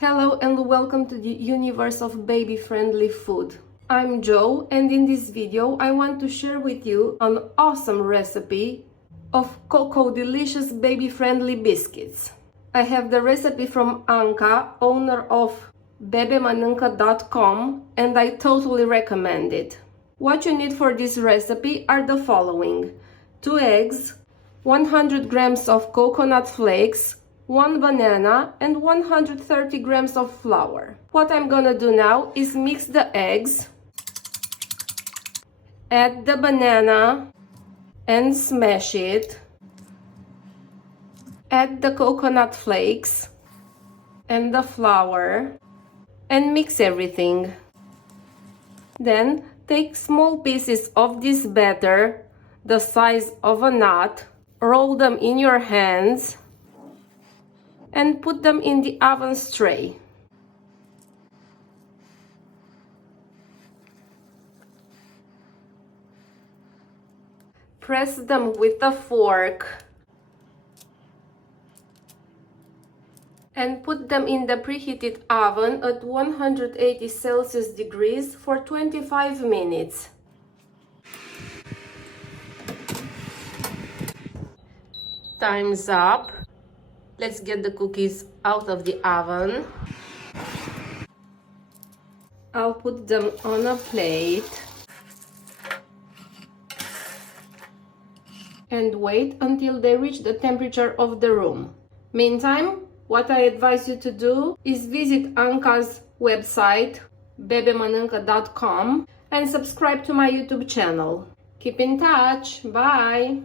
Hello and welcome to the universe of baby-friendly food. I'm Joe, and in this video I want to share with you an awesome recipe of Coco delicious baby-friendly biscuits. I have the recipe from Anca, owner of babyfriendly, and I totally recommend it. What you need for this recipe are the following: 2 eggs, 100 grams of coconut flakes, 1 banana, and 130 grams of flour. What I'm gonna do now is mix the eggs, add the banana and smash it, add the coconut flakes and the flour and mix everything. Then take small pieces of this batter, the size of a nut, roll them in your hands and put them in the oven tray. Press them with a fork and put them in the preheated oven at 180 Celsius degrees for 25 minutes. Time's up. Let's get the cookies out of the oven. I'll put them on a plate and wait until they reach the temperature of the room. Meantime, what I advise you to do is visit Anca's website, babyfriendly, and subscribe to my YouTube channel. Keep in touch. Bye!